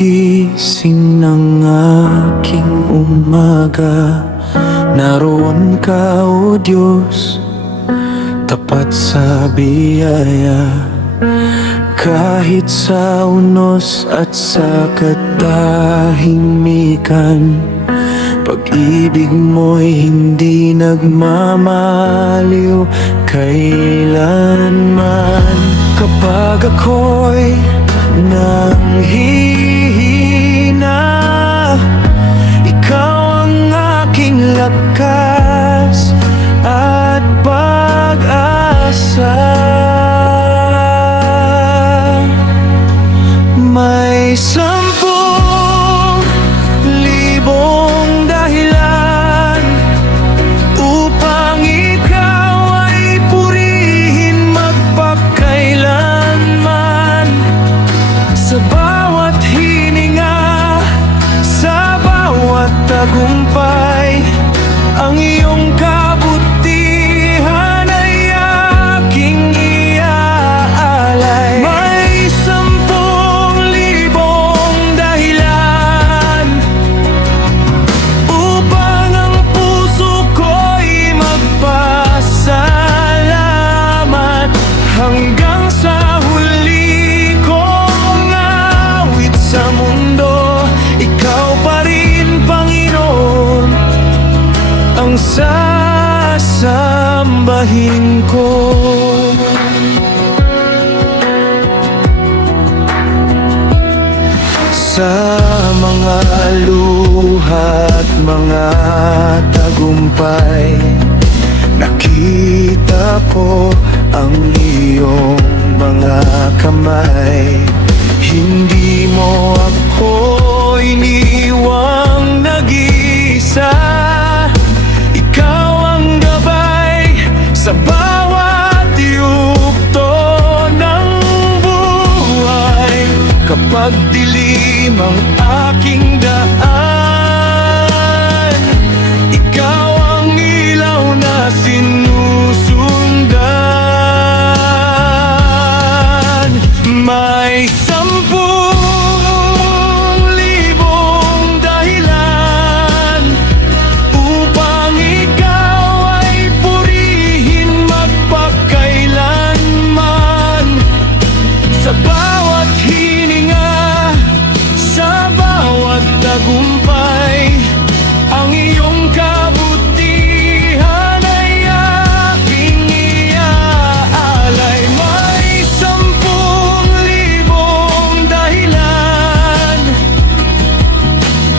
Pagising ng aking umaga, naroon ka, O Diyos, tapat sa biyaya. Kahit sa unos at sa katahimikan, pag-ibig mo'y hindi nagmamaliw kailanman. Kapag ako'y nanghihina, ikaw ang aking lakas at pag-asa. May 10,000 dahilan upang ikaw ay purihin magpakailanman. Sa bawat hininga, sa bawat tagumpay, ang iyong kabutihan ay aking iaalay. May 10,000 dahilan upang ang puso ko'y magpasalamat. Hanggang sa huli kong awit sa mundo, ikaw pa rin, Panginoon, ang sasambahin ko. Sa mga luha at mga tagumpay, nakita ko ang iyong mga kamay. Hindi mo ako iniwang nag-iisa. Ikaw ang gabay sa bawat yugto ng buhay. Kapag dilim ang aking daan, ikaw ang ilaw na sinusundan. May 10,000 dahilan upang ikaw ay purihin magpakailanman. Sa bawat hininga, sa bawat tagumpay, ang iyong kabutihan ay aking iaalay. May 10,000 dahilan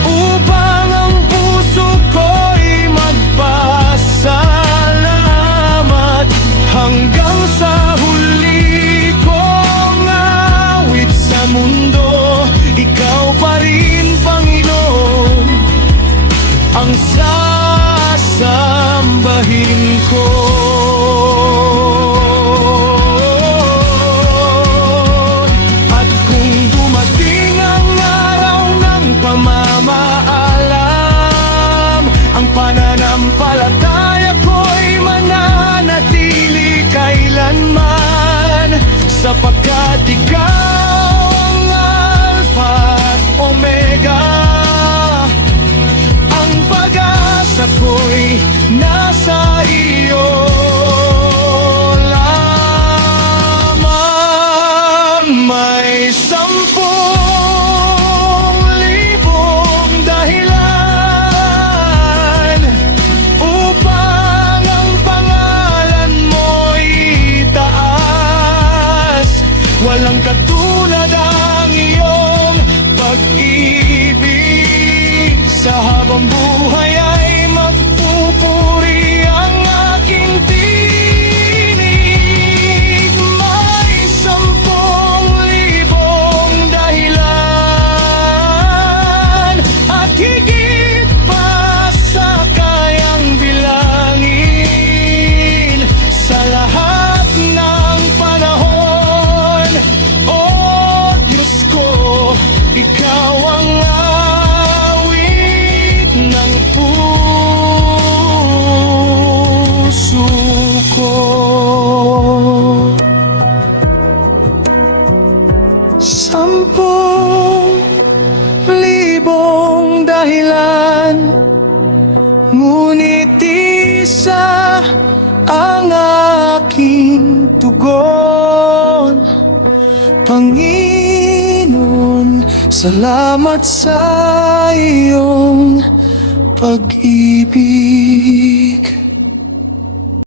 upang ang puso ko'y magpasalamat. Hanggang sa huli kong awit sa mundo, ikaw pa rin, Panginoon, ang sasambahin ko. At kung dumating ang araw ng pamamaalam, ang pananampalataya ko'y mananatili kailanman. Sapagkat ikaw ang Alpha at Omega, ang pag-asa ko'y nasa iyo lamang. May 10,000 dahilan upang ang pangalan mo'y itaas. Walang katulad ngunit isa ang aking tugon. Panginoon, salamat sa iyong pag-ibig.